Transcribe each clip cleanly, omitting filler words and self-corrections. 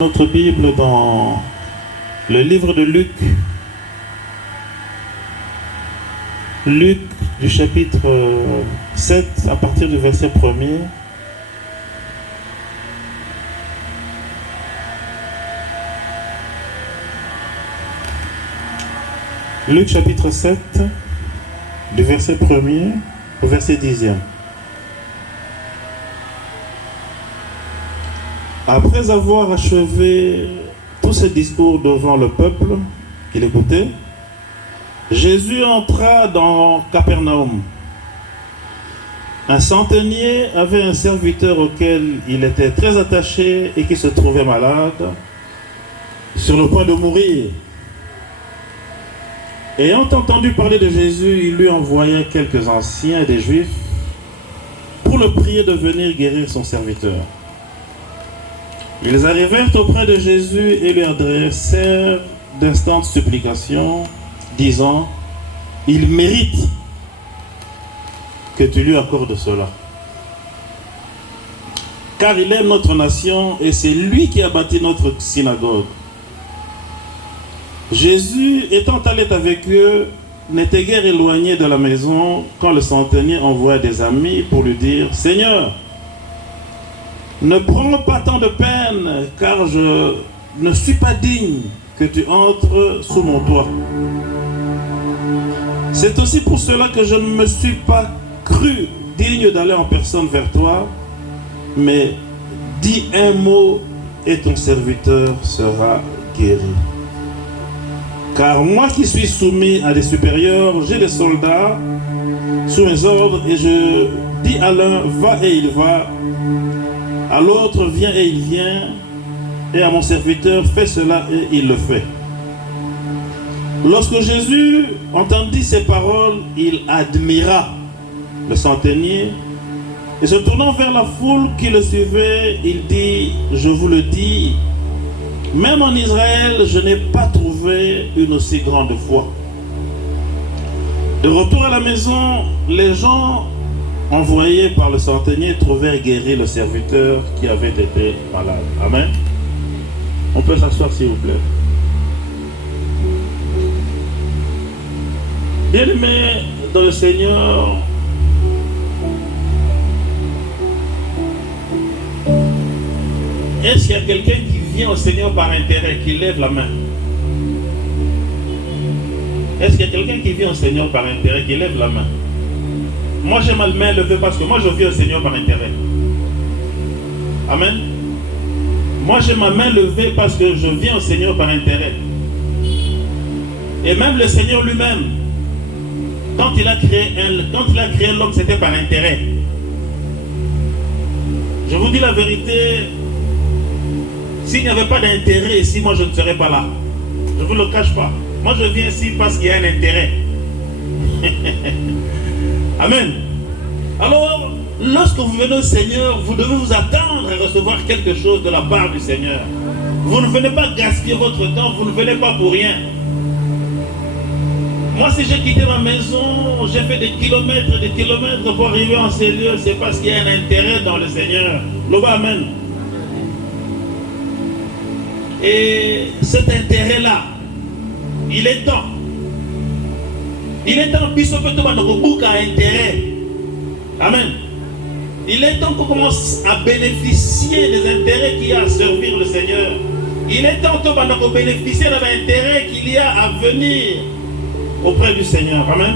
Notre Bible dans le livre de Luc. Luc du chapitre 7 à partir du verset 1er. Luc chapitre 7 du verset 1er au verset 10e. Après avoir achevé tous ses discours devant le peuple qui l'écoutait, Jésus entra dans Capernaum. Un centenier avait un serviteur auquel il était très attaché et qui se trouvait malade, sur le point de mourir. Ayant entendu parler de Jésus, il lui envoya quelques anciens des Juifs pour le prier de venir guérir son serviteur. Ils arrivèrent auprès de Jésus et lui adressèrent d'instantes supplications, disant : « Il mérite que tu lui accordes cela. Car il aime notre nation et c'est lui qui a bâti notre synagogue. » Jésus, étant allé avec eux, n'était guère éloigné de la maison quand le centenier envoya des amis pour lui dire : « Seigneur, ne prends pas tant de peine, car je ne suis pas digne que tu entres sous mon toit. C'est aussi pour cela que je ne me suis pas cru digne d'aller en personne vers toi, mais dis un mot et ton serviteur sera guéri. Car moi qui suis soumis à des supérieurs, j'ai des soldats sous mes ordres, et je dis à l'un : va et il va, à l'autre : viens et il vient, et à mon serviteur : fais cela et il le fait. » Lorsque Jésus entendit ces paroles, il admira le centenier, et se tournant vers la foule qui le suivait, il dit : « Je vous le dis, même en Israël, je n'ai pas trouvé une aussi grande foi. » De retour à la maison, les gens envoyés par le centenier trouvèrent guéri le serviteur qui avait été malade. Amen. On peut s'asseoir s'il vous plaît. Bien-aimés dans le Seigneur, est-ce qu'il y a quelqu'un qui vient au Seigneur par intérêt, qui lève la main? Est-ce qu'il y a quelqu'un qui vient au Seigneur par intérêt, qui lève la main? Moi j'ai ma main levée parce que moi je viens au Seigneur par intérêt. Amen. Moi j'ai ma main levée parce que je viens au Seigneur par intérêt. Et même le Seigneur lui-même, quand il a créé l'homme, c'était par intérêt. Je vous dis la vérité, s'il n'y avait pas d'intérêt ici, moi je ne serais pas là. Je ne vous le cache pas. Moi je viens ici parce qu'il y a un intérêt. Amen. Alors, lorsque vous venez au Seigneur, vous devez vous attendre à recevoir quelque chose de la part du Seigneur. Vous ne venez pas gaspiller votre temps, vous ne venez pas pour rien. Moi, si j'ai quitté ma maison, j'ai fait des kilomètres pour arriver en ces lieux, c'est parce qu'il y a un intérêt dans le Seigneur. Loba, amen. Et cet intérêt-là, il est temps. Il est temps qu'on a intérêt. Amen. Il est temps qu'on commence à bénéficier des intérêts qu'il y a à servir le Seigneur. Il est temps qu'on bénéficie de l'intérêt qu'il y a à venir auprès du Seigneur. Amen.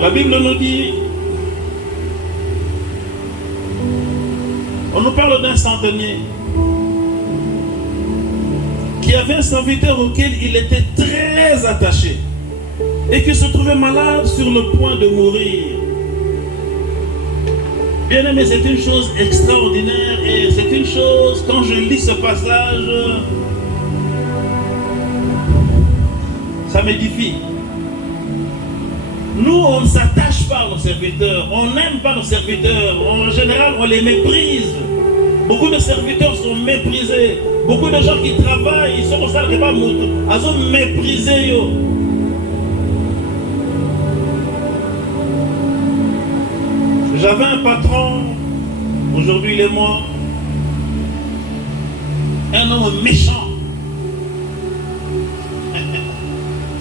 La Bible nous dit, on nous parle d'un centenier qui avait un serviteur auquel il était très attaché et qui se trouvait malade sur le point de mourir. Bien aimé, c'est une chose extraordinaire et c'est une chose, quand je lis ce passage, ça m'édifie. Nous, on ne s'attache pas à nos serviteurs, on n'aime pas nos serviteurs, en général on les méprise. Beaucoup de serviteurs sont méprisés. Beaucoup de gens qui travaillent, ils sont au salaire pas moto. Ils sont méprisés. J'avais un patron, aujourd'hui il est mort. Un homme méchant.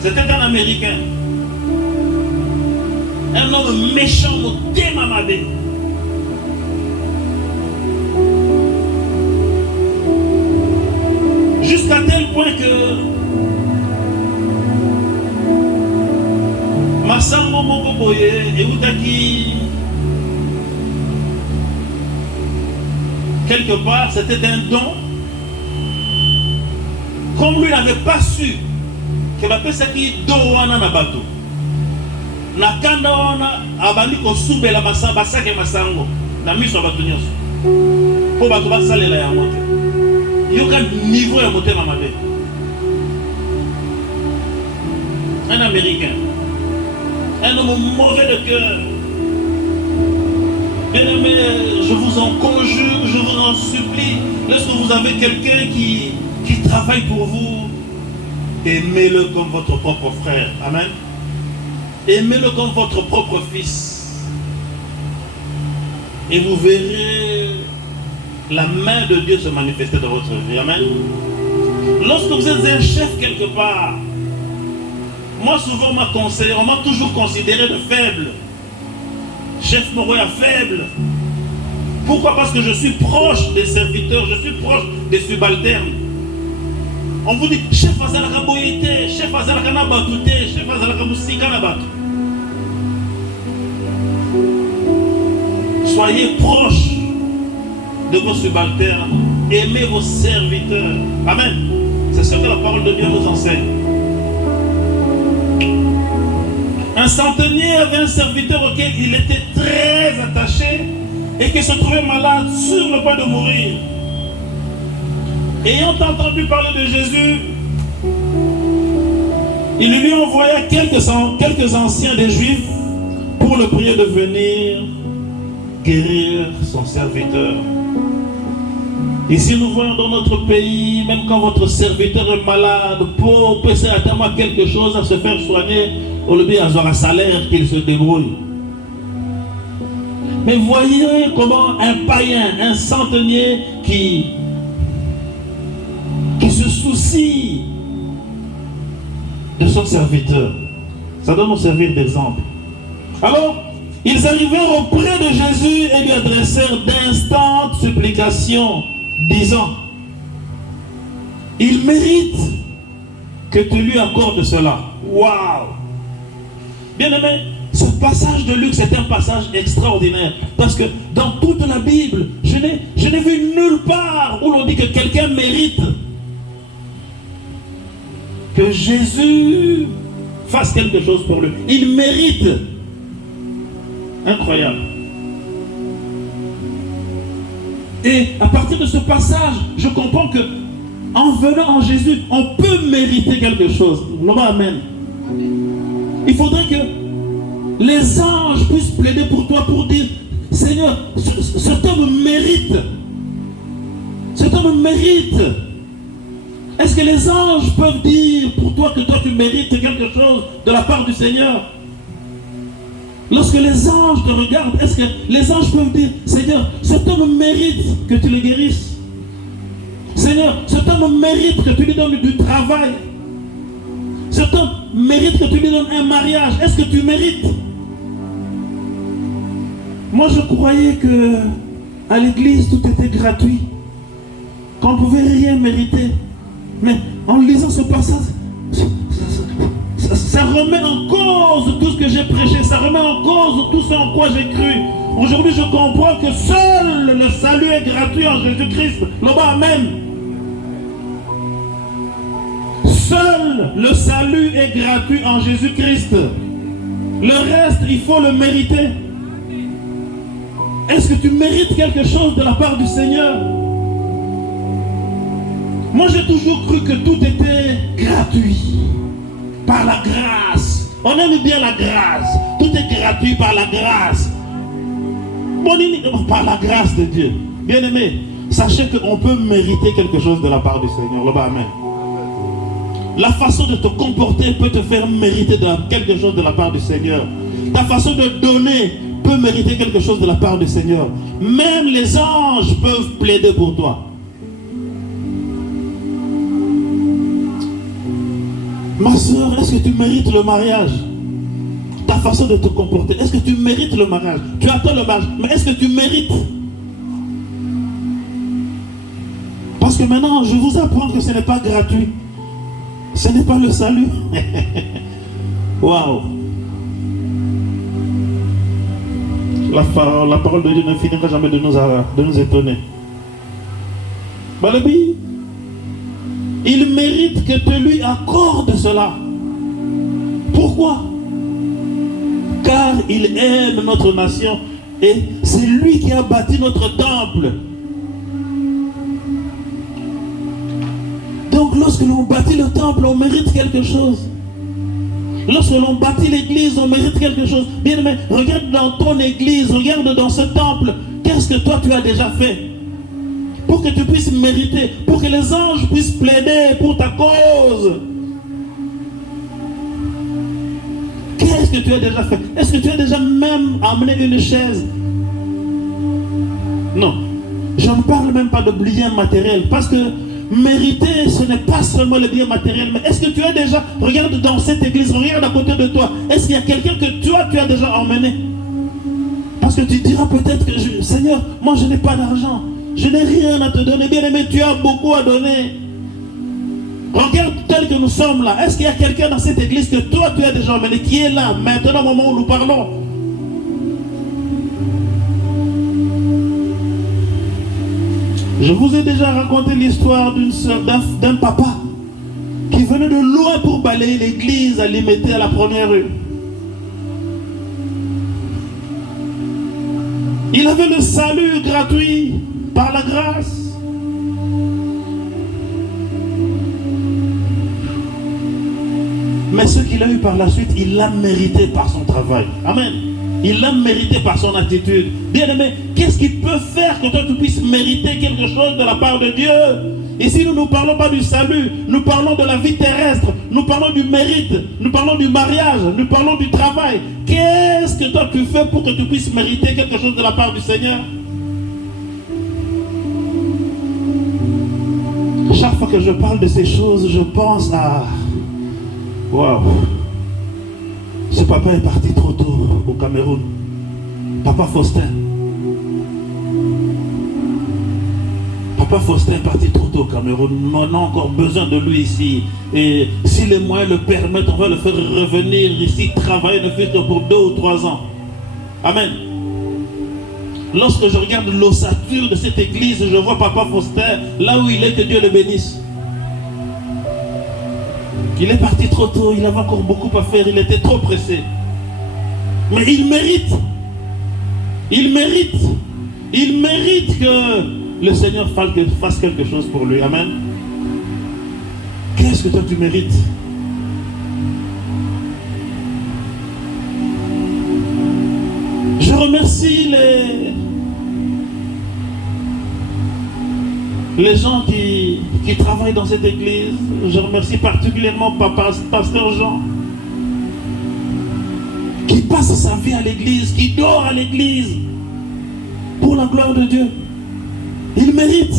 C'était un Américain. Un homme méchant, Moté Mamadé. Jusqu'à tel point que Massango Mokoboye et Outaki, quelque part, c'était un don. Comme lui n'avait pas su que la personne qui doana na bateau, na kanda wana abandi ko subela masamba sake masango na miso bato nyonso. Po bato basalela ya moto. Yoka niveau ya motema mabe. Un Américain, un homme mauvais de cœur. Bien-aimé, je vous en conjure, je vous en supplie, lorsque vous avez quelqu'un qui travaille pour vous, aimez-le comme votre propre frère. Amen. Aimez-le comme votre propre fils. Et vous verrez la main de Dieu se manifester dans votre vie. Amen. Lorsque vous êtes un chef quelque part, moi souvent on m'a toujours considéré de faible. Chef Moroya faible. Pourquoi? Parce que je suis proche des serviteurs, je suis proche des subalternes. On vous dit, chef Azalaka Boyete, chef Azalaka Nabatute, chef Azalaka Moussika Nabatu. Soyez proches de vos subalternes, aimez vos serviteurs. Amen. C'est ce que la parole de Dieu nous enseigne. Un centenier avait un serviteur auquel il était très attaché et qui se trouvait malade sur le point de mourir. Ayant entendu parler de Jésus, il lui envoya quelques anciens des Juifs pour le prier de venir guérir son serviteur. Ici, nous voyons dans notre pays, même quand votre serviteur est malade, pour passer à terme quelque chose, à se faire soigner, on lui dit à avoir un salaire qu'il se débrouille. Mais voyez comment un païen, un centenier qui se soucie de son serviteur. Ça doit nous servir d'exemple. Alors, ils arrivèrent auprès de Jésus et lui adressèrent d'instantes supplications, disant, il mérite que tu lui accordes cela. Waouh! Bien-aimé, ce passage de Luc, c'est un passage extraordinaire. Parce que dans toute la Bible, je n'ai vu nulle part où l'on dit que quelqu'un mérite que Jésus fasse quelque chose pour lui. Il mérite. Incroyable. Et à partir de ce passage, je comprends que en venant en Jésus, on peut mériter quelque chose. Amen. Il faudrait que les anges puissent plaider pour toi pour dire, Seigneur, cet homme mérite. Cet homme mérite. Est-ce que les anges peuvent dire pour toi que toi tu mérites quelque chose de la part du Seigneur? Lorsque les anges te regardent, est-ce que les anges peuvent dire, Seigneur, cet homme mérite que tu le guérisses? Seigneur, cet homme mérite que tu lui donnes du travail. Cet homme mérite que tu lui donnes un mariage. Est-ce que tu mérites? Moi, je croyais que à l'église, tout était gratuit. Qu'on ne pouvait rien mériter. Mais en lisant ce passage, ça remet en cause tout ce que j'ai prêché. Ça remet en cause tout ce en quoi j'ai cru. Aujourd'hui, je comprends que seul le salut est gratuit en Jésus-Christ. Amen. Seul le salut est gratuit en Jésus-Christ. Le reste, il faut le mériter. Est-ce que tu mérites quelque chose de la part du Seigneur? Moi, j'ai toujours cru que tout était gratuit. Par la grâce. On aime bien la grâce. Tout est gratuit par la grâce. Par la grâce de Dieu. Bien-aimé, sachez qu'on peut mériter quelque chose de la part du Seigneur. Amen. La façon de te comporter peut te faire mériter quelque chose de la part du Seigneur. Ta façon de donner peut mériter quelque chose de la part du Seigneur. Même les anges peuvent plaider pour toi. Ma soeur, est-ce que tu mérites le mariage? Ta façon de te comporter, est-ce que tu mérites le mariage? Tu attends le mariage, mais est-ce que tu mérites? Parce que maintenant, je vous apprends que ce n'est pas gratuit. Ce n'est pas le salut. Waouh! La parole de Dieu ne finira jamais de nous étonner. Balabi, il mérite que tu lui accordes cela. Pourquoi? Car il aime notre nation et c'est lui qui a bâti notre temple. Donc lorsque l'on bâtit le temple, on mérite quelque chose. Lorsque l'on bâtit l'église, on mérite quelque chose. Bien aimé, regarde dans ton église, regarde dans ce temple. Qu'est-ce que toi tu as déjà fait pour que tu puisses mériter, pour que les anges puissent plaider pour ta cause? Qu'est-ce que tu as déjà fait? Est-ce que tu as déjà même amené une chaise? Non. Je ne parle même pas de biens matériels, parce que mériter, ce n'est pas seulement le bien matériel, mais est-ce que tu as déjà, regarde dans cette église, regarde à côté de toi, est-ce qu'il y a quelqu'un que tu as déjà emmené? Parce que tu diras peut-être que, Seigneur, moi je n'ai pas d'argent, je n'ai rien à te donner. Bien aimé, tu as beaucoup à donner. Regarde tel que nous sommes là, est-ce qu'il y a quelqu'un dans cette église que toi tu as déjà emmené, qui est là, maintenant au moment où nous parlons? Je vous ai déjà raconté l'histoire d'un papa qui venait de loin pour balayer l'église à Limité, à la première rue. Il avait le salut gratuit par la grâce. Mais ce qu'il a eu par la suite, il l'a mérité par son travail. Amen. Il l'a mérité par son attitude. Bien-aimé, qu'est-ce qui peut faire que toi tu puisses mériter quelque chose de la part de Dieu? Ici, nous ne parlons pas du salut, nous parlons de la vie terrestre, nous parlons du mérite, nous parlons du mariage, nous parlons du travail. Qu'est-ce que toi tu fais pour que tu puisses mériter quelque chose de la part du Seigneur? Chaque fois que je parle de ces choses, je pense à... Waouh! Ce papa est parti trop tôt au Cameroun. Papa Faustin. Papa Faustin est parti trop tôt au Cameroun. On a encore besoin de lui ici. Et si les moyens le permettent, on va le faire revenir ici, travailler ne fût que pour 2 ou 3 ans. Amen. Lorsque je regarde l'ossature de cette église, je vois Papa Faustin là où il est, que Dieu le bénisse. Il est parti trop tôt, il avait encore beaucoup à faire, il était trop pressé. Mais il mérite. Il mérite. Il mérite que le Seigneur fasse quelque chose pour lui. Amen. Qu'est-ce que toi tu mérites? Je remercie les gens qui travaillent dans cette église. Je remercie particulièrement Pasteur Jean, qui passe sa vie à l'église, qui dort à l'église, pour la gloire de Dieu. Il mérite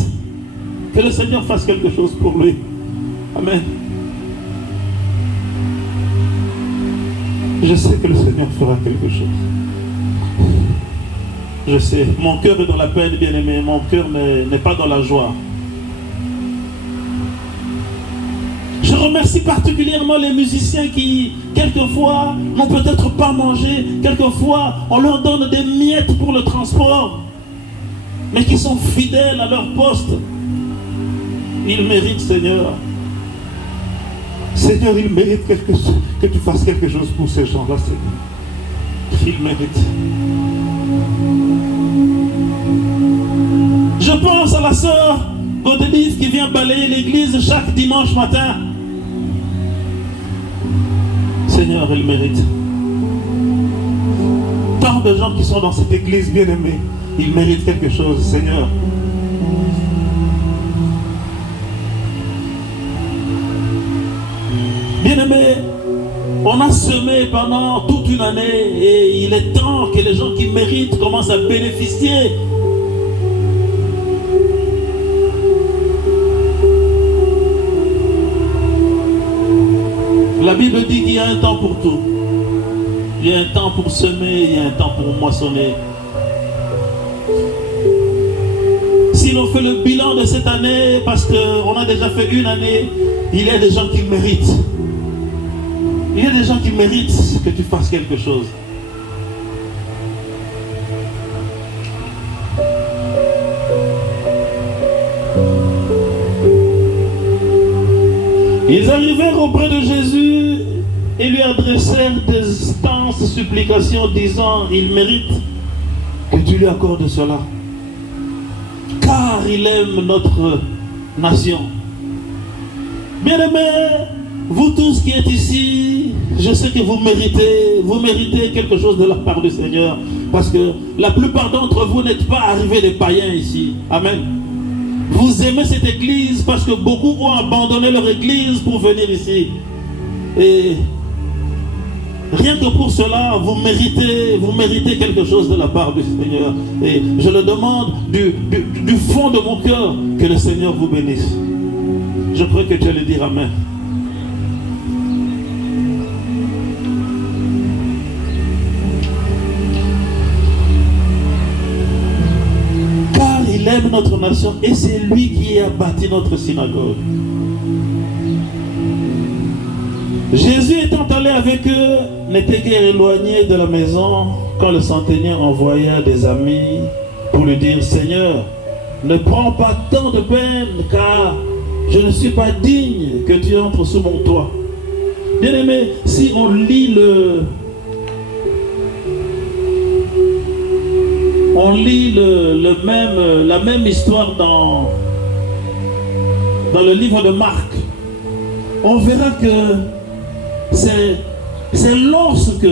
que le Seigneur fasse quelque chose pour lui. Amen. Je sais que le Seigneur fera quelque chose. Je sais, mon cœur est dans la peine, bien-aimé, mon cœur n'est pas dans la joie. Je remercie particulièrement les musiciens qui, quelquefois, n'ont peut-être pas mangé. Quelquefois, on leur donne des miettes pour le transport, mais qui sont fidèles à leur poste. Ils méritent, Seigneur. Seigneur, ils méritent que tu fasses quelque chose pour ces gens-là, Seigneur. Ils méritent. Je pense à la sœur Godelive qui vient balayer l'église chaque dimanche matin. Seigneur, elle mérite. Tant de gens qui sont dans cette église bien-aimée, ils méritent quelque chose, Seigneur. Bien-aimé, on a semé pendant toute une année et il est temps que les gens qui méritent commencent à bénéficier. La Bible dit qu'il y a un temps pour tout. Il y a un temps pour semer, il y a un temps pour moissonner. Si l'on fait le bilan de cette année, parce qu'on a déjà fait une année, il y a des gens qui méritent. Il y a des gens qui méritent que tu fasses quelque chose. Ils arrivèrent auprès de Jésus et lui adressèrent des instances, supplications, disant, il mérite que tu lui accordes cela, car il aime notre nation. Bien-aimés, vous tous qui êtes ici, je sais que vous méritez quelque chose de la part du Seigneur, parce que la plupart d'entre vous n'êtes pas arrivés des païens ici. Amen. Vous aimez cette église parce que beaucoup ont abandonné leur église pour venir ici. Et rien que pour cela, vous méritez quelque chose de la part du Seigneur. Et je le demande du fond de mon cœur, que le Seigneur vous bénisse. Je prie que tu allais dire Amen. Il aime notre nation et c'est lui qui a bâti notre synagogue. Jésus étant allé avec eux, n'était guère éloigné de la maison quand le centenier envoya des amis pour lui dire, Seigneur, ne prends pas tant de peine car je ne suis pas digne que tu entres sous mon toit. Bien aimé, si on lit la même histoire dans le livre de Marc, on verra que c'est lorsque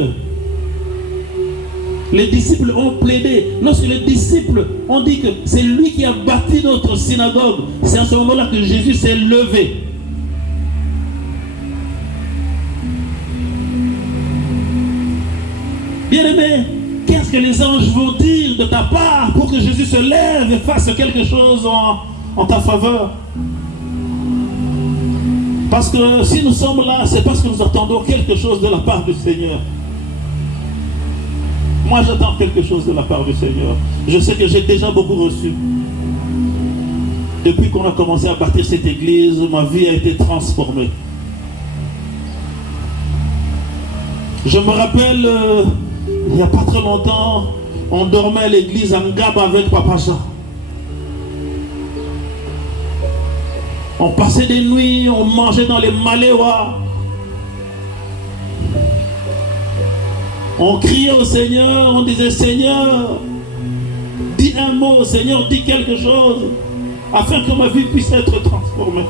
les disciples ont plaidé, lorsque les disciples ont dit que c'est lui qui a bâti notre synagogue, c'est à ce moment-là que Jésus s'est levé. Bien-aimé, qu'est-ce que les anges vont dire de ta part pour que Jésus se lève et fasse quelque chose en ta faveur? Parce que si nous sommes là, c'est parce que nous attendons quelque chose de la part du Seigneur. Moi, j'attends quelque chose de la part du Seigneur. Je sais que j'ai déjà beaucoup reçu. Depuis qu'on a commencé à bâtir cette église, ma vie a été transformée. Je me rappelle... il n'y a pas très longtemps, on dormait à l'église en Ngab avec Papa Jean. On passait des nuits, on mangeait dans les maléwas. On criait au Seigneur, on disait Seigneur, dis un mot, Seigneur, dis quelque chose, afin que ma vie puisse être transformée.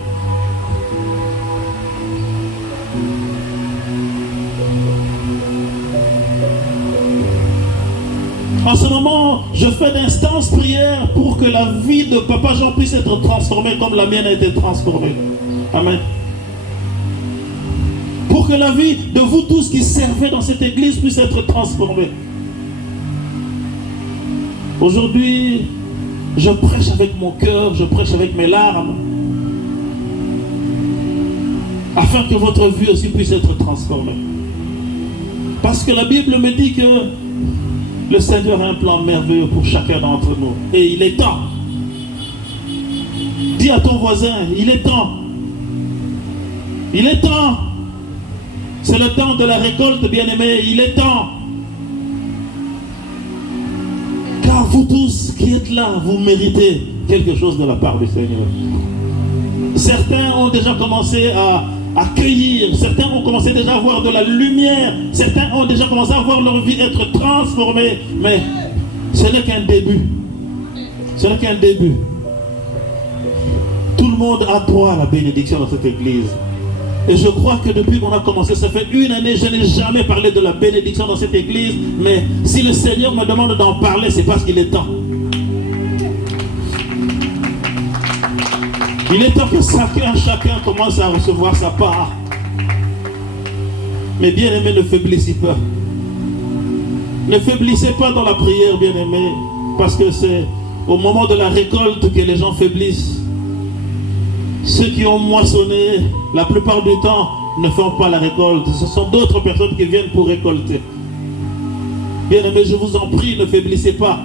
En ce moment, je fais d'instances prières pour que la vie de Papa Jean puisse être transformée comme la mienne a été transformée. Amen. Pour que la vie de vous tous qui servez dans cette église puisse être transformée. Aujourd'hui, je prêche avec mon cœur, je prêche avec mes larmes, afin que votre vie aussi puisse être transformée. Parce que la Bible me dit que le Seigneur a un plan merveilleux pour chacun d'entre nous. Et il est temps. Dis à ton voisin, il est temps. Il est temps. C'est le temps de la récolte, bien-aimés. Il est temps. Car vous tous qui êtes là, vous méritez quelque chose de la part du Seigneur. Certains ont déjà commencé à cueillir, certains ont commencé déjà à voir de la lumière, certains ont déjà commencé à voir leur vie être transformée, mais ce n'est qu'un début. Ce n'est qu'un début. Tout le monde a droit à la bénédiction dans cette église. Et je crois que depuis qu'on a commencé, ça fait une année, je n'ai jamais parlé de la bénédiction dans cette église, mais si le Seigneur me demande d'en parler, c'est parce qu'il est temps. Il est temps que chacun commence à recevoir sa part. Mais bien aimé, ne faiblissez pas. Ne faiblissez pas dans la prière, bien aimé, parce que c'est au moment de la récolte que les gens faiblissent. Ceux qui ont moissonné, la plupart du temps, ne font pas la récolte. Ce sont d'autres personnes qui viennent pour récolter. Bien-aimés, je vous en prie, ne faiblissez pas.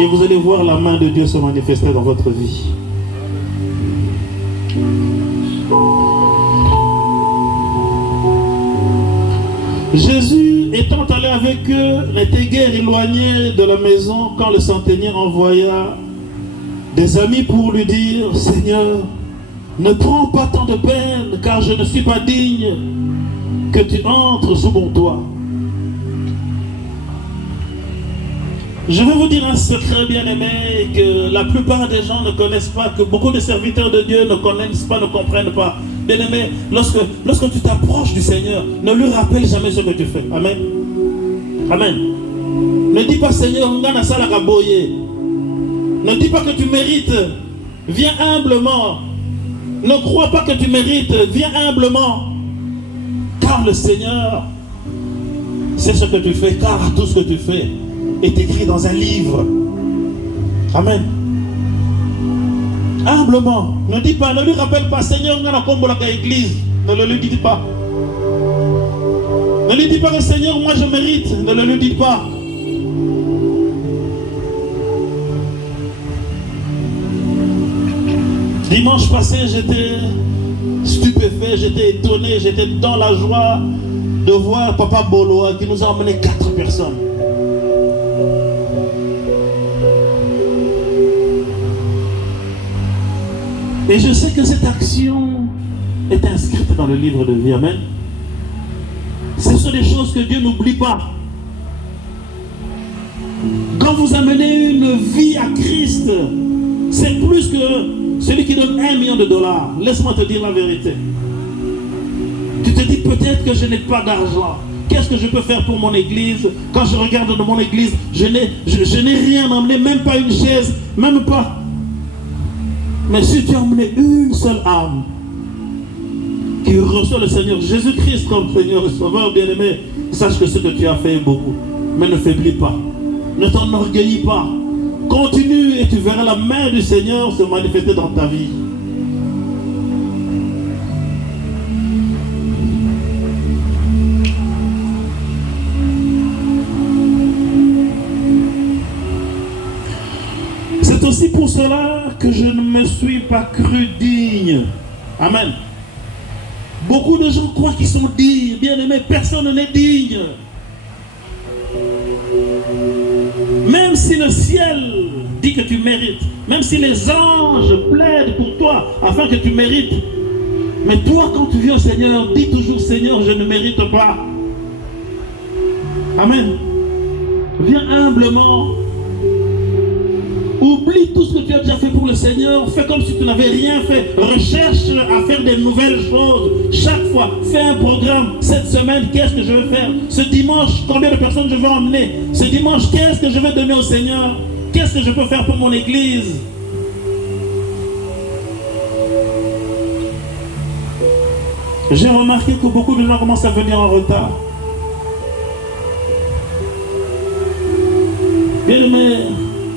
Et vous allez voir la main de Dieu se manifester dans votre vie. Jésus, étant allé avec eux, n'était guère éloigné de la maison quand le centenier envoya des amis pour lui dire: Seigneur, ne prends pas tant de peine, car je ne suis pas digne que tu entres sous mon toit. Je vais vous dire un secret, bien-aimé, que la plupart des gens ne connaissent pas, que beaucoup de serviteurs de Dieu ne connaissent pas, ne comprennent pas. Bien-aimé, lorsque tu t'approches du Seigneur, ne lui rappelle jamais ce que tu fais. Amen. Amen. Ne dis pas: Seigneur, ne dis pas que tu mérites. Viens humblement. Ne crois pas que tu mérites. Viens humblement. Car le Seigneur sait ce que tu fais, car tout ce que tu fais est écrit dans un livre. Amen. Humblement. Ne dis pas, ne lui rappelle pas: Seigneur, on a la église. Ne le lui dis pas. Ne lui dis pas que Seigneur, moi je mérite. Ne le lui dis pas. Dimanche passé, j'étais stupéfait, j'étais étonné, j'étais dans la joie de voir Papa Boloa qui nous a emmené 4 personnes. Et je sais que cette action est inscrite dans le livre de vie. Amen. Ce sont des choses que Dieu n'oublie pas. Quand vous amenez une vie à Christ, c'est plus que celui qui donne $1 million. Laisse-moi te dire la vérité. Tu te dis peut-être que je n'ai pas d'argent. Qu'est-ce que je peux faire pour mon église? Quand je regarde dans mon église, je n'ai rien emmené, même pas une chaise, même pas. Mais si tu as emmené une seule âme qui reçoit le Seigneur Jésus-Christ comme Seigneur et Sauveur, bien-aimé, sache que ce que tu as fait est beaucoup. Mais ne faiblis pas. Ne t'enorgueillis pas. Continue et tu verras la main du Seigneur se manifester dans ta vie. C'est aussi pour cela que je ne me suis pas cru digne. Amen. Beaucoup de gens croient qu'ils sont dignes. Bien aimé, personne n'est digne. Même si le ciel dit que tu mérites, même si les anges plaident pour toi afin que tu mérites, mais toi quand tu viens au Seigneur, dis toujours: Seigneur, je ne mérite pas. Amen. Viens humblement. Oublie tout ce que tu as déjà fait pour le Seigneur. Fais comme si tu n'avais rien fait. Recherche à faire des nouvelles choses. Chaque fois, fais un programme. Cette semaine, qu'est-ce que je vais faire? Ce dimanche, combien de personnes je vais emmener? Ce dimanche, qu'est-ce que je vais donner au Seigneur? Qu'est-ce que je peux faire pour mon église? J'ai remarqué que beaucoup de gens commencent à venir en retard. Bien aimé,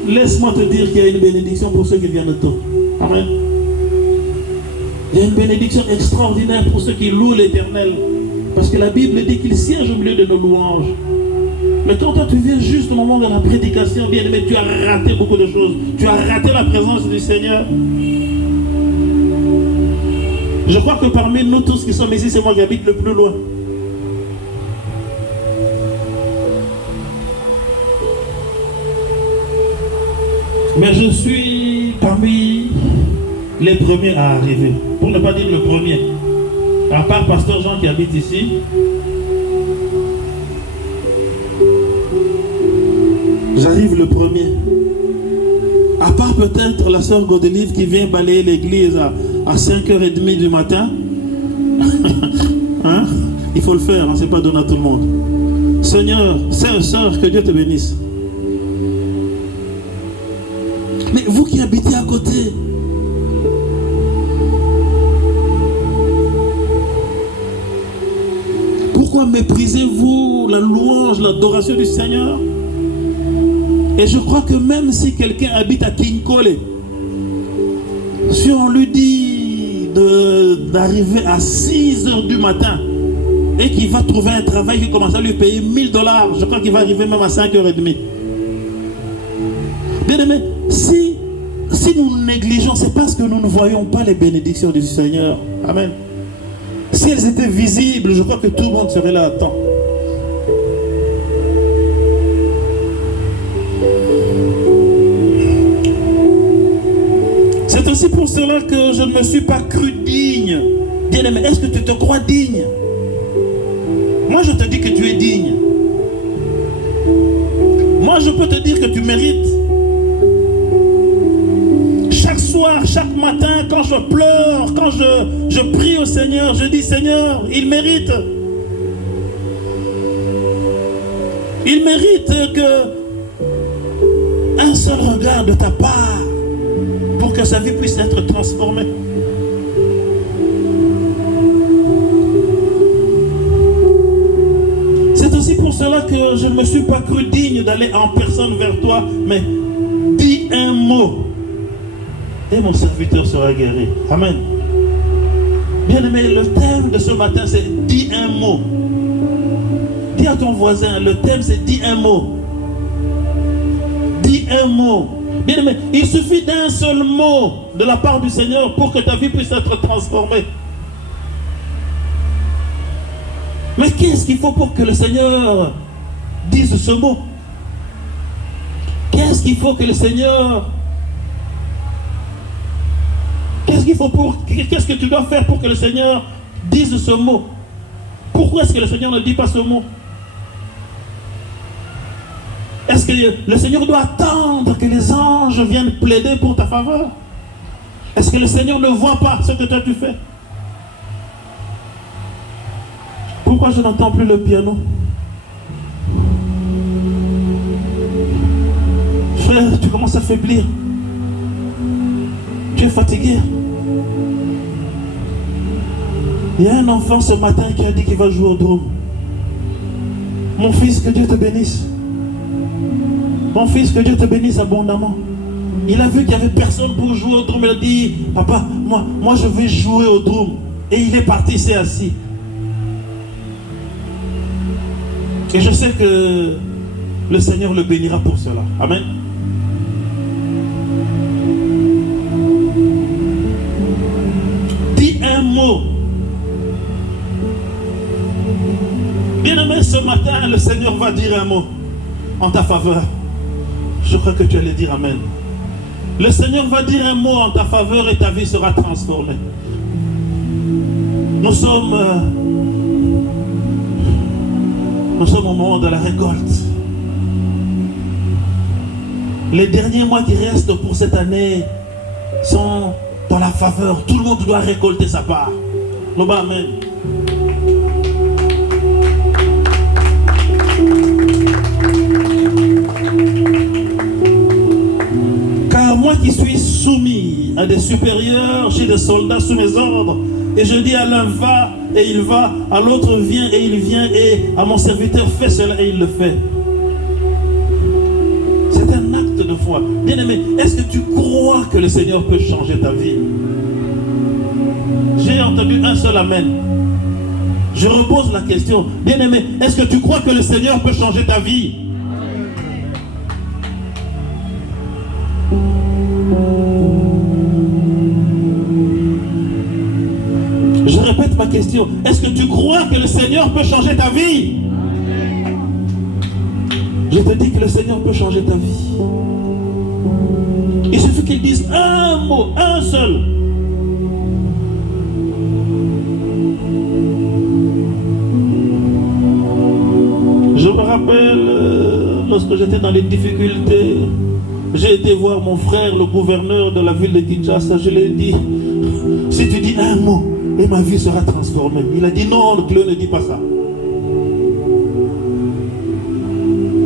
laisse-moi te dire qu'il y a une bénédiction pour ceux qui viennent tôt. Amen. Il y a une bénédiction extraordinaire pour ceux qui louent l'Éternel. Parce que la Bible dit qu'il siège au milieu de nos louanges. Mais quand toi tu viens juste au moment de la prédication, bien aimé, tu as raté beaucoup de choses. Tu as raté la présence du Seigneur. Je crois que parmi nous tous qui sommes ici, c'est moi qui habite le plus loin. Mais je suis parmi les premiers à arriver. Pour ne pas dire le premier. À part Pasteur Jean qui habite ici. J'arrive le premier. À part peut-être la sœur Godelive qui vient balayer l'église à 5h30 du matin. Hein? Il faut le faire, hein? C'est pas donné à tout le monde. Seigneur, sœur, que Dieu te bénisse. Mais vous qui habitez à côté, pourquoi méprisez-vous la louange, l'adoration du Seigneur? Et je crois que même si quelqu'un habite à Kinkole, si on lui dit d'arriver à 6 heures du matin et qui va trouver un travail qui commence à lui payer $1000. Je crois qu'il va arriver même à 5h30. Bien aimé, si nous négligeons, c'est parce que nous ne voyons pas les bénédictions du Seigneur. Amen. Si elles étaient visibles, je crois que tout le monde serait là à temps. C'est aussi pour cela que je ne me suis pas cru digne. Bien-aimé, est-ce que tu te crois digne? Moi, je te dis que tu es digne. Moi, je peux te dire que tu mérites. Chaque soir, chaque matin, quand je pleure, quand je prie au Seigneur, je dis, Seigneur, il mérite. Il mérite que un seul regard de ta part pour que sa vie puisse être transformée. C'est aussi pour cela que je ne me suis pas cru digne d'aller en personne vers toi, mais dis un mot et mon serviteur sera guéri. Amen. Bien-aimé, le thème de ce matin, c'est dis un mot. Dis à ton voisin, le thème c'est dis un mot. Dis un mot. Bien-aimé, il suffit d'un seul mot de la part du Seigneur pour que ta vie puisse être transformée. Mais qu'est-ce qu'il faut pour que le Seigneur dise ce mot? Qu'est-ce qu'il faut que le Seigneur... Qu'est-ce que tu dois faire pour que le Seigneur dise ce mot? Pourquoi est-ce que le Seigneur ne dit pas ce mot? Est-ce que le Seigneur doit attendre que les anges viennent plaider pour ta faveur? Est-ce que le Seigneur ne voit pas ce que toi tu fais? Pourquoi je n'entends plus le piano? Frère, tu commences à faiblir. Tu es fatigué. Il y a un enfant ce matin qui a dit qu'il va jouer au drum. Mon fils, que Dieu te bénisse. Mon fils, que Dieu te bénisse abondamment. Il a vu qu'il n'y avait personne pour jouer au drum. Il a dit, papa, moi je vais jouer au drum. Et il est parti, il s'est assis. Et je sais que le Seigneur le bénira pour cela. Amen. Dis un mot. Bien-aimé, ce matin, le Seigneur va dire un mot en ta faveur. Je crois que tu allais dire Amen. Le Seigneur va dire un mot en ta faveur et ta vie sera transformée. Nous sommes au moment de la récolte. Les derniers mois qui restent pour cette année sont dans la faveur. Tout le monde doit récolter sa part. Amen. Car moi qui suis soumis à des supérieurs, j'ai des soldats sous mes ordres, et je dis à l'un va et il va, à l'autre viens et il vient, et à mon serviteur fais cela et il le fait. C'est un acte de foi. Bien-aimé, est-ce que tu crois que le Seigneur peut changer ta vie? J'ai entendu un seul Amen. Je repose la question. Bien-aimé, est-ce que tu crois que le Seigneur peut changer ta vie? Je répète ma question. Est-ce que tu crois que le Seigneur peut changer ta vie? Je te dis que le Seigneur peut changer ta vie. Il suffit qu'il dise un mot, un seul. Je me rappelle, lorsque j'étais dans les difficultés, j'ai été voir mon frère, le gouverneur de la ville de Kinshasa. Je lui ai dit, si tu dis un mot, et ma vie sera transformée. Il a dit, non, Dieu ne dit pas ça.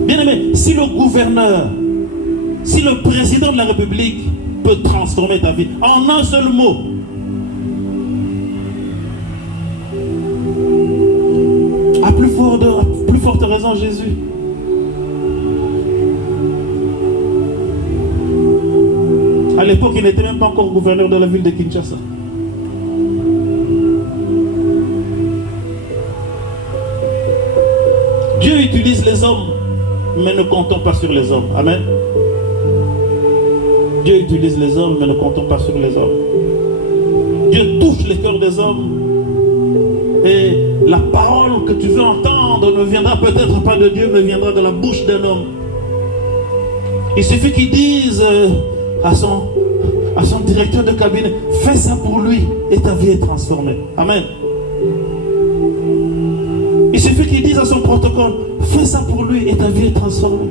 Bien-aimé, si le gouverneur, si le président de la République peut transformer ta vie en un seul mot, à plus forte raison Jésus. À l'époque, il n'était même pas encore gouverneur de la ville de Kinshasa. Dieu utilise les hommes, mais ne comptons pas sur les hommes. Amen. Dieu utilise les hommes, mais ne comptons pas sur les hommes. Dieu touche les cœurs des hommes. Et la parole que tu veux entendre ne viendra peut-être pas de Dieu, mais viendra de la bouche d'un homme. Il suffit qu'il dise à son directeur de cabinet, fais ça pour lui et ta vie est transformée. Amen. Il suffit qu'il dise à son protocole, fais ça pour lui et ta vie est transformée.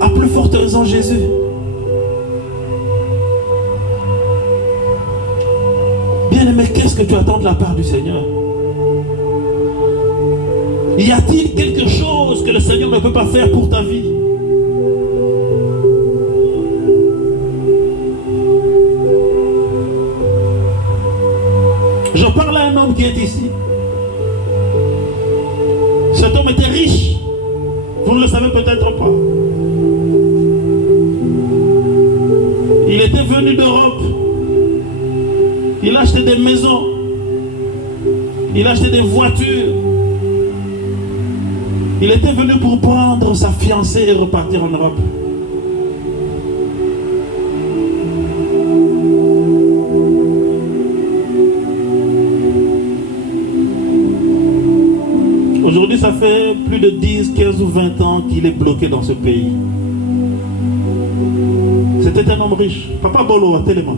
À plus forte raison Jésus. Bien-aimé, qu'est-ce que tu attends de la part du Seigneur? Y a-t-il quelque chose que le Seigneur ne peut pas faire pour ta vie? Je parle à un homme qui est ici. Cet homme était riche. Vous ne le savez peut-être pas. Il était venu d'Europe. Il a acheté des maisons. Il a acheté des voitures. Il était venu pour prendre sa fiancée et repartir en Europe. Aujourd'hui, ça fait plus de 10, 15 ou 20 ans qu'il est bloqué dans ce pays. C'était un homme riche. Papa Bolo, tellement.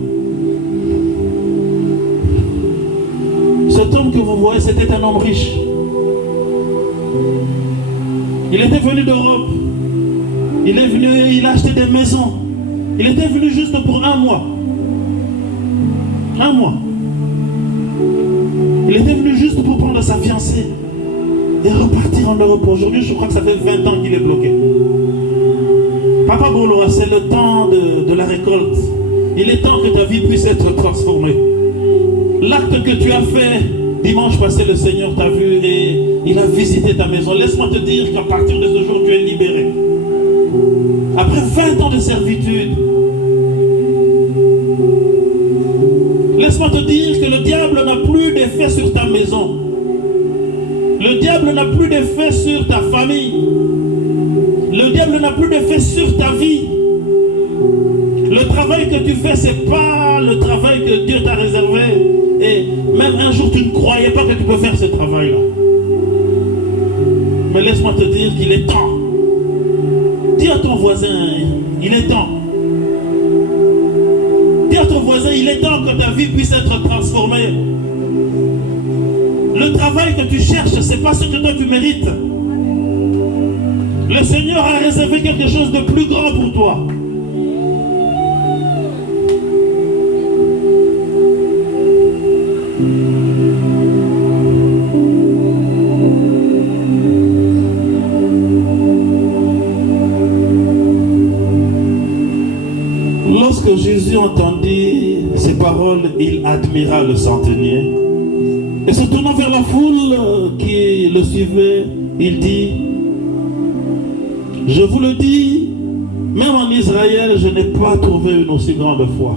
Cet homme que vous voyez, c'était un homme riche. Il était venu d'Europe. Il est venu, il a acheté des maisons. Il était venu juste pour un mois. Un mois. Il était venu juste pour prendre sa fiancée et repartir en Europe. Aujourd'hui, je crois que ça fait 20 ans qu'il est bloqué. Papa Bolo, c'est le temps de la récolte. Il est temps que ta vie puisse être transformée. L'acte que tu as fait dimanche passé, le Seigneur t'a vu et il a visité ta maison. Laisse-moi te dire qu'à partir de ce jour, tu es libéré. Après 20 ans de servitude, laisse-moi te dire que le diable n'a plus d'effet sur ta maison. Le diable n'a plus d'effet sur ta famille. Le diable n'a plus d'effet sur ta vie. Le travail que tu fais, ce n'est pas le travail que Dieu t'a réservé. Et même un jour, tu ne croyais pas que tu peux faire ce travail-là. Mais laisse-moi te dire qu'il est temps. Dis à ton voisin, il est temps. Dis à ton voisin, il est temps que ta vie puisse être transformée. Le travail que tu cherches, ce n'est pas ce que toi tu mérites. Le Seigneur a réservé quelque chose de plus grand pour toi. Lorsque Jésus entendit ces paroles, il admira le centenier. Et se tournant vers la foule qui le suivait, il dit, je vous le dis, même en Israël, je n'ai pas trouvé une aussi grande foi.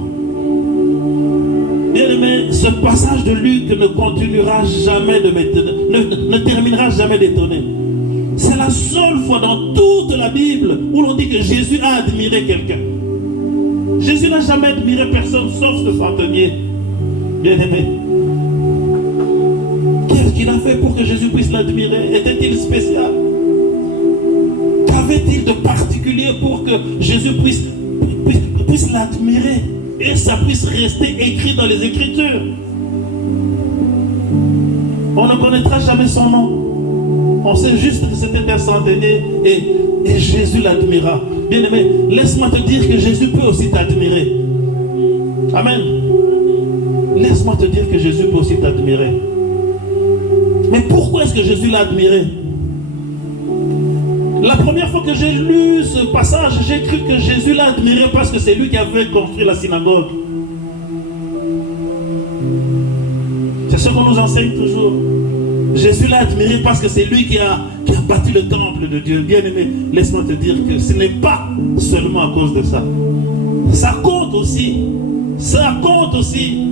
Bien-aimé, ce passage de Luc ne continuera jamais de m'étonner, ne terminera jamais d'étonner. C'est la seule fois dans toute la Bible où l'on dit que Jésus a admiré quelqu'un. Jésus n'a jamais admiré personne sauf ce centenier. Bien-aimé, qu'est-ce qu'il a fait pour que Jésus puisse l'admirer? Était-il spécial? Qu'avait-il de particulier pour que Jésus puisse l'admirer et ça puisse rester écrit dans les Écritures? On ne connaîtra jamais son nom. On sait juste que c'était un centenier et Jésus l'admira. Bien-aimé, laisse-moi te dire que Jésus peut aussi t'admirer. Amen. Laisse-moi te dire que Jésus peut aussi t'admirer. Mais pourquoi est-ce que Jésus l'a admiré? La première fois que j'ai lu ce passage, j'ai cru que Jésus l'a admiré parce que c'est lui qui avait construit la synagogue. C'est ce qu'on nous enseigne toujours. Jésus l'a admiré parce que c'est lui qui a bâti le temple de Dieu. Bien-aimé, laisse-moi te dire que ce n'est pas seulement à cause de ça. Ça compte aussi. Ça compte aussi.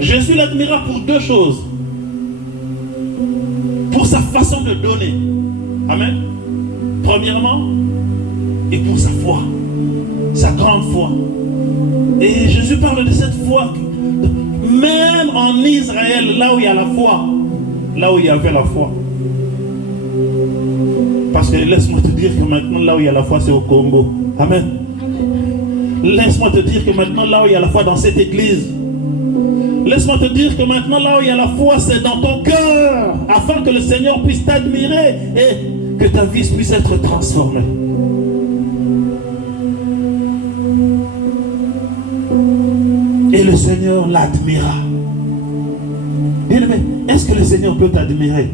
Jésus l'admira pour deux choses. Pour sa façon de donner. Amen. Premièrement, et pour sa foi. Sa grande foi. Et Jésus parle de cette foi. Même en Israël, là où il y a la foi. Là où il y avait la foi. Parce que laisse-moi te dire que maintenant, là où il y a la foi, c'est au Congo. Amen. Laisse-moi te dire que maintenant, là où il y a la foi, dans cette église. Laisse-moi te dire que maintenant, là où il y a la foi, c'est dans ton cœur. Afin que le Seigneur puisse t'admirer et que ta vie puisse être transformée. Et le Seigneur l'admira. Bien-aimé, est-ce que le Seigneur peut t'admirer?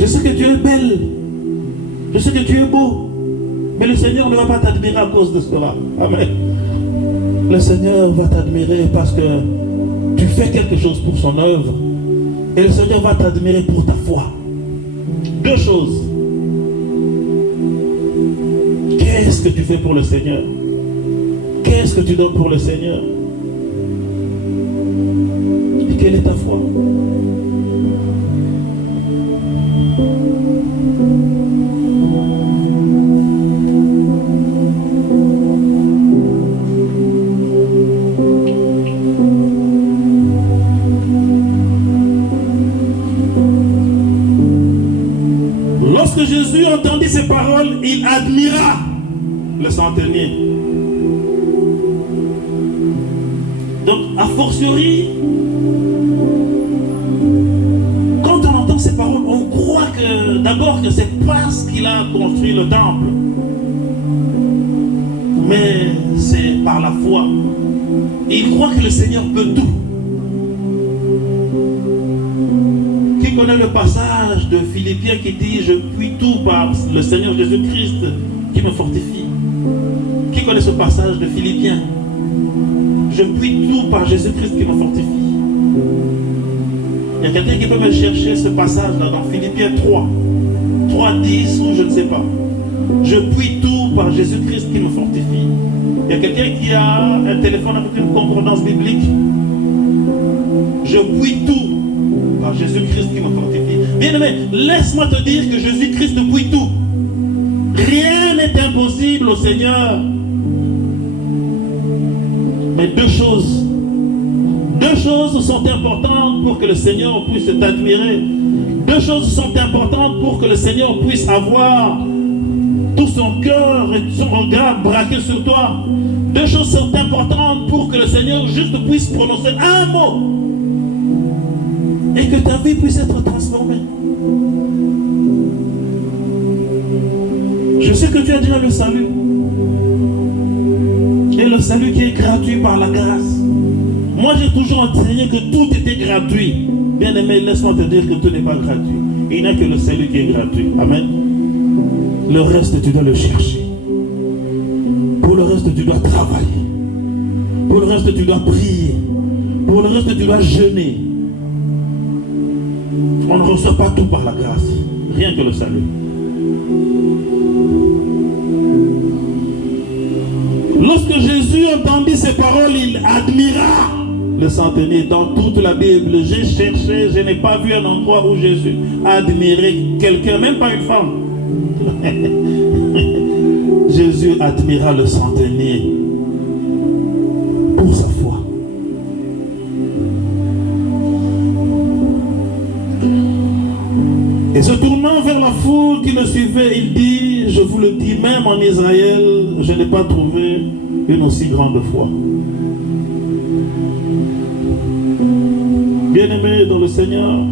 Je sais que tu es belle. Je sais que tu es beau. Mais le Seigneur ne va pas t'admirer à cause de cela. Amen. Le Seigneur va t'admirer parce que tu fais quelque chose pour son œuvre. Et le Seigneur va t'admirer pour ta foi. Deux choses. Qu'est-ce que tu fais pour le Seigneur? Qu'est-ce que tu donnes pour le Seigneur? Et quelle est ta foi? Lorsque Jésus entendit ces paroles, il admira le centenier. Donc, a fortiori, quand on entend ces paroles, on croit que d'abord que c'est parce qu'il a construit le temple. Mais c'est par la foi. Il croit que le Seigneur peut tout. Qui connaît le passage de Philippiens qui dit « Je puis tout par le Seigneur Jésus-Christ qui me fortifie ». Qui connaît ce passage de Philippiens? Je puis tout par Jésus-Christ qui me fortifie. Il y a quelqu'un qui peut me chercher ce passage-là dans Philippiens 3, 10 ou je ne sais pas. Je puis tout par Jésus-Christ qui me fortifie. Il y a quelqu'un qui a un téléphone avec une concordance biblique. Je puis tout par Jésus-Christ qui me fortifie. Bien-aimé, laisse-moi te dire que Jésus-Christ puis tout. Rien n'est impossible au Seigneur. Mais deux choses sont importantes pour que le Seigneur puisse t'admirer. Deux choses sont importantes pour que le Seigneur puisse avoir tout son cœur et son regard braqué sur toi. Deux choses sont importantes pour que le Seigneur juste puisse prononcer un mot et que ta vie puisse être transformée. Je sais que tu as déjà le salut. Et le salut qui est gratuit par la grâce. Moi, j'ai toujours enseigné que tout était gratuit. Bien aimé, laisse-moi te dire que tout n'est pas gratuit. Il n'y a que le salut qui est gratuit. Amen. Le reste, tu dois le chercher. Pour le reste, tu dois travailler. Pour le reste, tu dois prier. Pour le reste, tu dois jeûner. On ne reçoit pas tout par la grâce. Rien que le salut. Lorsque Jésus entendit ces paroles, il admira le centenier. Dans toute la Bible, j'ai cherché, je n'ai pas vu un endroit où Jésus a admiré quelqu'un, même pas une femme. Jésus admira le centenier pour sa foi. Et se tournant vers la foule qui le suivait, il dit, je vous le dis, même en Israël, je n'ai pas trouvé une aussi grande foi. Bien-aimés dans le Seigneur,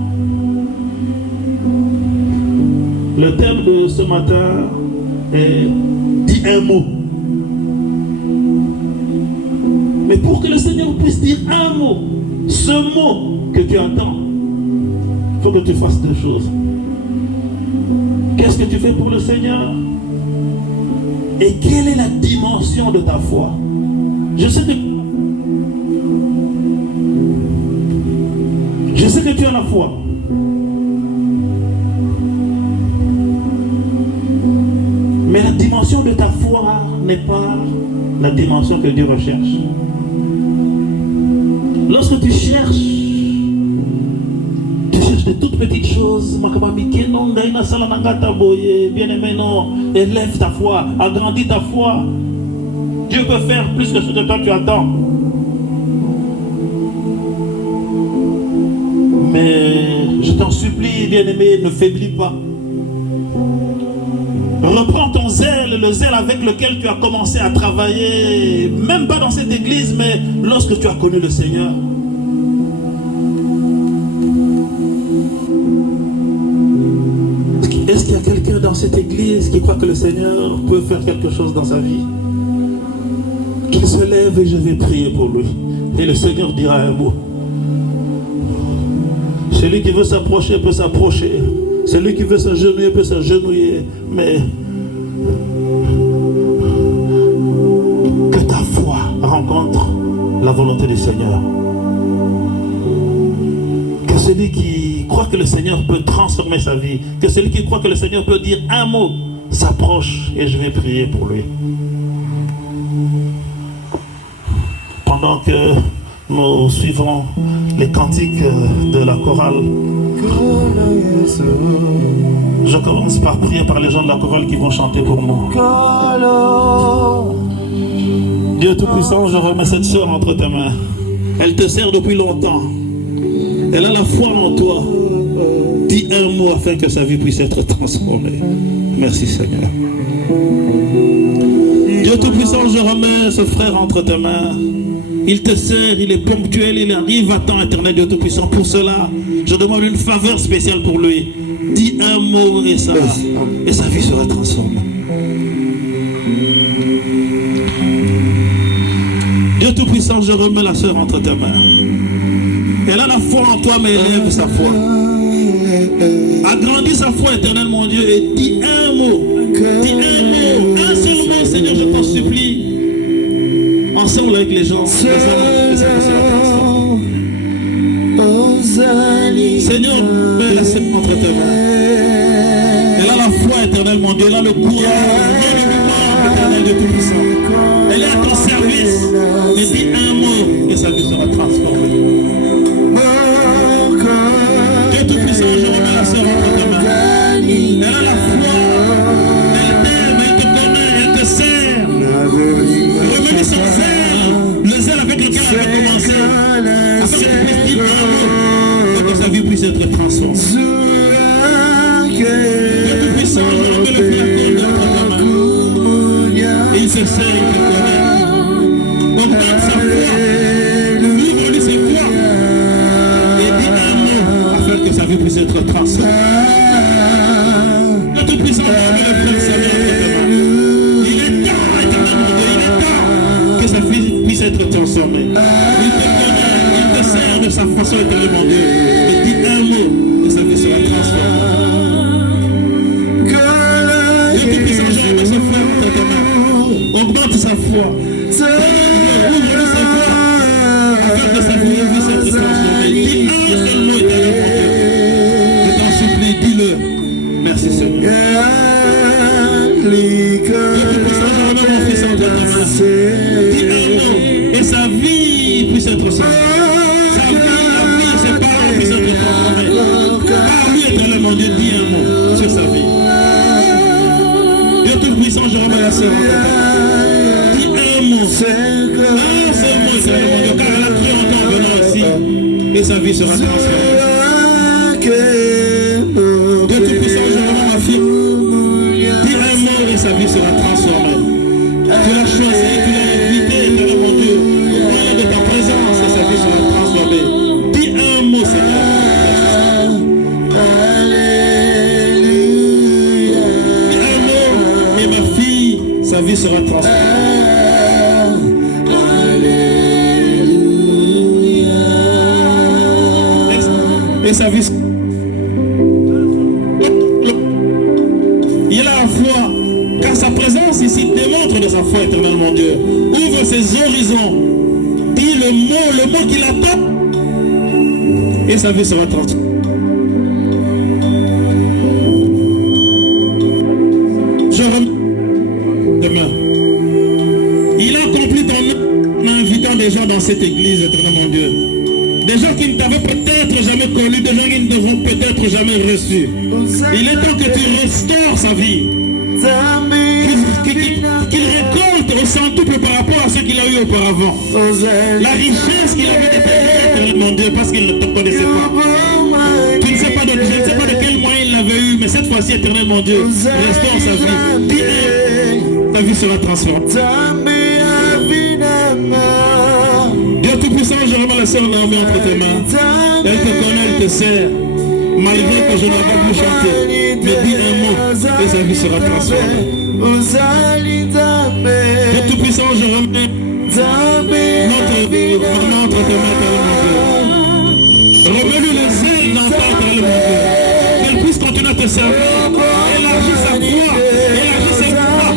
le thème de ce matin est dit un mot. Mais pour que le Seigneur puisse dire un mot, ce mot que tu entends, il faut que tu fasses deux choses. Qu'est-ce que tu fais pour le Seigneur? Et quelle est la dimension de ta foi? Je sais que tu as la foi. Mais la dimension de ta foi n'est pas la dimension que Dieu recherche. Lorsque tu cherches de toutes petites choses, bien-aimé, non, élève ta foi, agrandis ta foi. Dieu peut faire plus que ce que toi tu attends. Mais je t'en supplie, bien-aimé, ne faiblis pas. Reprends ton zèle, le zèle avec lequel tu as commencé à travailler, même pas dans cette église, mais lorsque tu as connu le Seigneur. Est-ce qu'il y a quelqu'un dans cette église qui croit que le Seigneur peut faire quelque chose dans sa vie? Qu'il se lève et je vais prier pour lui. Et le Seigneur dira un mot. Celui qui veut s'approcher peut s'approcher. Celui qui veut s'agenouiller peut s'agenouiller. Mais que ta foi rencontre la volonté du Seigneur. Que celui qui croit que le Seigneur peut transformer sa vie, que celui qui croit que le Seigneur peut dire un mot, s'approche et je vais prier pour lui. Pendant que nous suivons les cantiques de la chorale, je commence par prier par les gens de la chorale qui vont chanter pour nous. Dieu Tout-Puissant, je remets cette sœur entre tes mains. Elle te sert depuis longtemps. Elle a la foi en toi. Dis un mot afin que sa vie puisse être transformée. Merci Seigneur. Dieu Tout-Puissant, je remets ce frère entre tes mains. Il te sert, il est ponctuel, il arrive à temps, éternel Dieu Tout-Puissant. Pour cela, je demande une faveur spéciale pour lui. Dis un mot et sa vie sera transformée. Dieu Tout-Puissant, je remets la sœur entre tes mains. Elle a la foi en toi, mais élève sa foi. Agrandis sa foi, éternel mon Dieu, et dis un mot. Dis un mot, un seul mot, Seigneur, je t'en supplie. Ensemble avec les gens, Seigneur, mets la scène entre tes mains. Elle a la foi, éternel mon Dieu, elle a le courage, éternel de Tout-Puissant. Elle est à ton service, mais dis un mot et sa vie sera transformée. Dieu Tout-Puissant, je remets la sœur entre tes mains. Elle a la foi, elle t'aime, elle te connaît, elle te sert. Remets son zèle, le zèle avec lequel elle a commencé, afin que tu puisses dire un mot, et que sa vie puisse être transformée. Dieu Tout-Puissant, je remets le fiacre entre tes mains. Et il se sert, il te connaît. Augmente sa foi, ouvre-lui ses voies, et dis un mot, afin que sa vie puisse être transformée. Dieu Tout-Puissant, je remets le frère Samuel entre tes mains. Il est temps, éternel mon Dieu, il est temps que sa vie puisse être transformée. Il te connaît, il te sert de sa façon, éternel mon Dieu. Et dis un mot, et sa vie sera transformée. Dieu Tout-Puissant, je remets ce frère entre tes mains. Augmente sa foi. Ouvre-lui sa foi, afin que sa vie puisse être transformée. Dis un seul mot, éternel mon Dieu. Je t'en supplie, dis-le. Merci Seigneur. Dieu Tout-Puissant, je remets mon fils entre tes mains. Dis un mot, et sa vie puisse être sauvée. Sa vie, la vie, ses parents puissent être transformés. Par lui, éternel mon Dieu, dis un mot sur sa vie. Dieu Tout-Puissant, je remets la sœur entre tes mains. Dis un mot. Un seul mot, éternel mon Dieu, car elle a cru en toi en venant ici, et sa vie sera transformée. Dieu Tout-Puissant, je remets ma fille. Dis un mot et sa vie sera transformée. Tu l'as choisi, tu l'as invité, éternel mon Dieu, au moyen de ta présence, et sa vie sera transformée. Dis un mot, Seigneur. Dis un mot, et ma fille, sa vie sera transformée. Et sa vie. Il a la foi, car sa présence ici démontre de sa foi, éternel mon Dieu. Ouvre ses horizons, dis le mot qu'il attend, et sa vie sera transformée. Je remets demain. Il a accompli ton œuvre en invitant des gens dans cette église, éternel mon Dieu. Des gens qui ne t'avaient peut-être jamais connu, des gens qui ne t'auront peut-être jamais reçu. Il est temps que tu restaures sa vie. Qu'il récolte au centuple par rapport à ce qu'il a eu auparavant. La richesse qu'il avait d'éternel, mon Dieu, parce qu'il ne te connaissait pas. Je ne sais pas de quel moyen il l'avait eu, mais cette fois-ci, éternel, mon Dieu, restaure sa vie. Dis-le, ta vie sera transformée. Dieu Tout-Puissant, je remets la sœur Naomi entre tes mains. Elle te connaît, elle te sert. Malgré que je n'ai pas pu chanter, mais dis un mot et sa vie sera transformée. Dieu Tout-Puissant, je remets notre tes mains, remets-lui les ailes dans ta éternel, mon Dieu. Qu'elle puisse continuer à te servir. Élargis sa voix, élargis ses voix.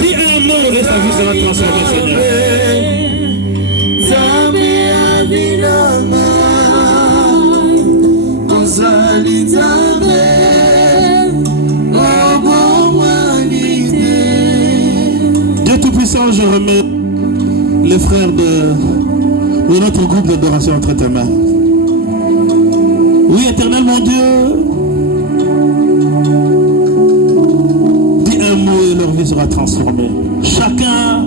Dis un mot et sa vie sera transformée, Seigneur. Dieu Tout-Puissant, je remets les frères de notre groupe d'adoration entre tes mains. Oui, éternel mon Dieu, dis un mot et leur vie sera transformée. Chacun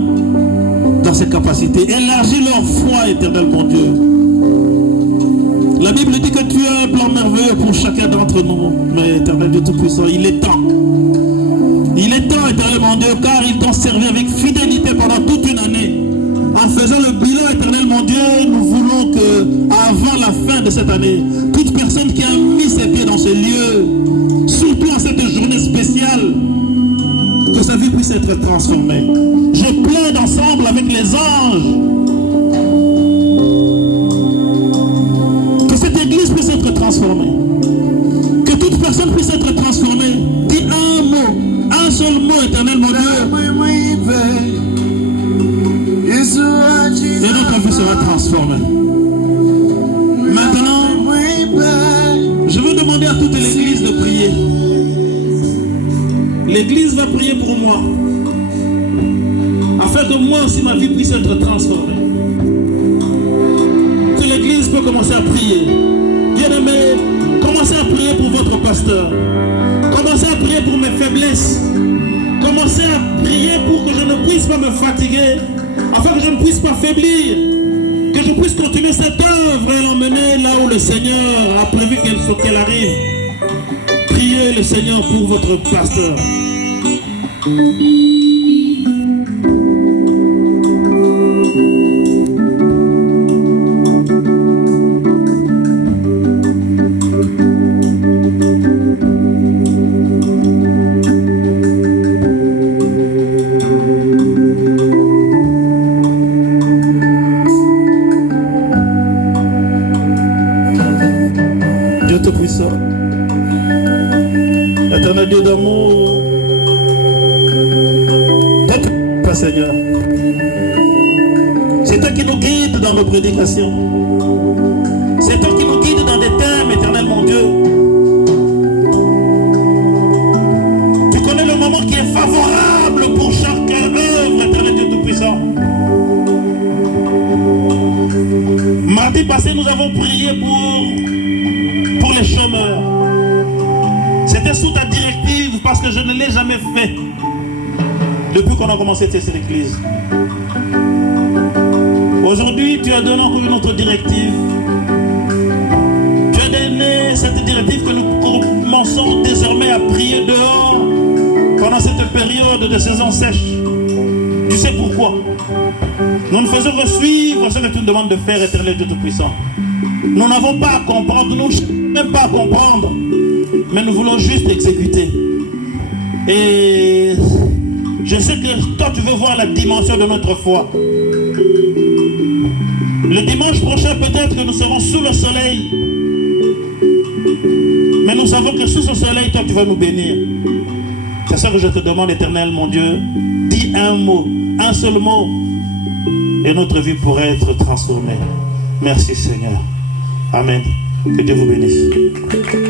dans ses capacités. Élargis leur foi, éternel mon Dieu. La Bible dit que tu as un plan merveilleux pour chacun d'entre nous. Mais éternel Dieu Tout-Puissant, il est temps. Il est temps, éternel mon Dieu, car ils t'ont servi avec fidélité pendant toute une année. En faisant le bilan, éternel mon Dieu, nous voulons que, avant la fin de cette année, toute personne qui a mis ses pieds dans ce lieu, surtout en cette journée spéciale, que sa vie puisse être transformée. Je plaide ensemble avec les anges que cette église puisse être transformée, que toute personne puisse être transformée. Dis un mot, un seul mot, éternel mon Dieu, et notre vie sera transformée. Maintenant, je veux demander à toute l'église de prier. L'église va prier pour moi, afin que moi aussi ma vie puisse être transformée. Que l'église peut commencer à prier. Bien-aimés, commencez à prier pour votre pasteur. Commencez à prier pour mes faiblesses. Commencez à prier pour que je ne puisse pas me fatiguer, afin que je ne puisse pas faiblir, que je puisse continuer cette œuvre et l'emmener là où le Seigneur a prévu qu'elle arrive. Priez le Seigneur pour votre pasteur. Dieu Tout-Puissant, éternel Dieu d'amour, toi, Seigneur, c'est toi qui nous guides dans nos prédications, c'est toi qui nous guides dans des thèmes, éternel mon Dieu. Tu connais le moment qui est favorable pour chaque œuvre, éternel Dieu Tout-Puissant. Mardi passé, nous avons prié pour les chômeurs. C'était sous ta directive parce que je ne l'ai jamais fait depuis qu'on a commencé cette église. Aujourd'hui, tu as donné encore une autre directive. Tu as donné cette directive que nous commençons désormais à prier dehors pendant cette période de saison sèche. Tu sais pourquoi? Nous ne faisons que suivre ce que tu nous demandes de faire, éternel Dieu Tout-Puissant. Nous n'avons pas à comprendre, nous ne cherchons même pas à comprendre, mais nous voulons juste exécuter. Et je sais que toi tu veux voir la dimension de notre foi. Le dimanche prochain peut-être que nous serons sous le soleil, mais nous savons que sous ce soleil toi tu vas nous bénir. C'est ça que je te demande, éternel mon Dieu. Dis un mot, un seul mot, et notre vie pourrait être transformée. Merci Seigneur. Amen. Que Dieu vous bénisse.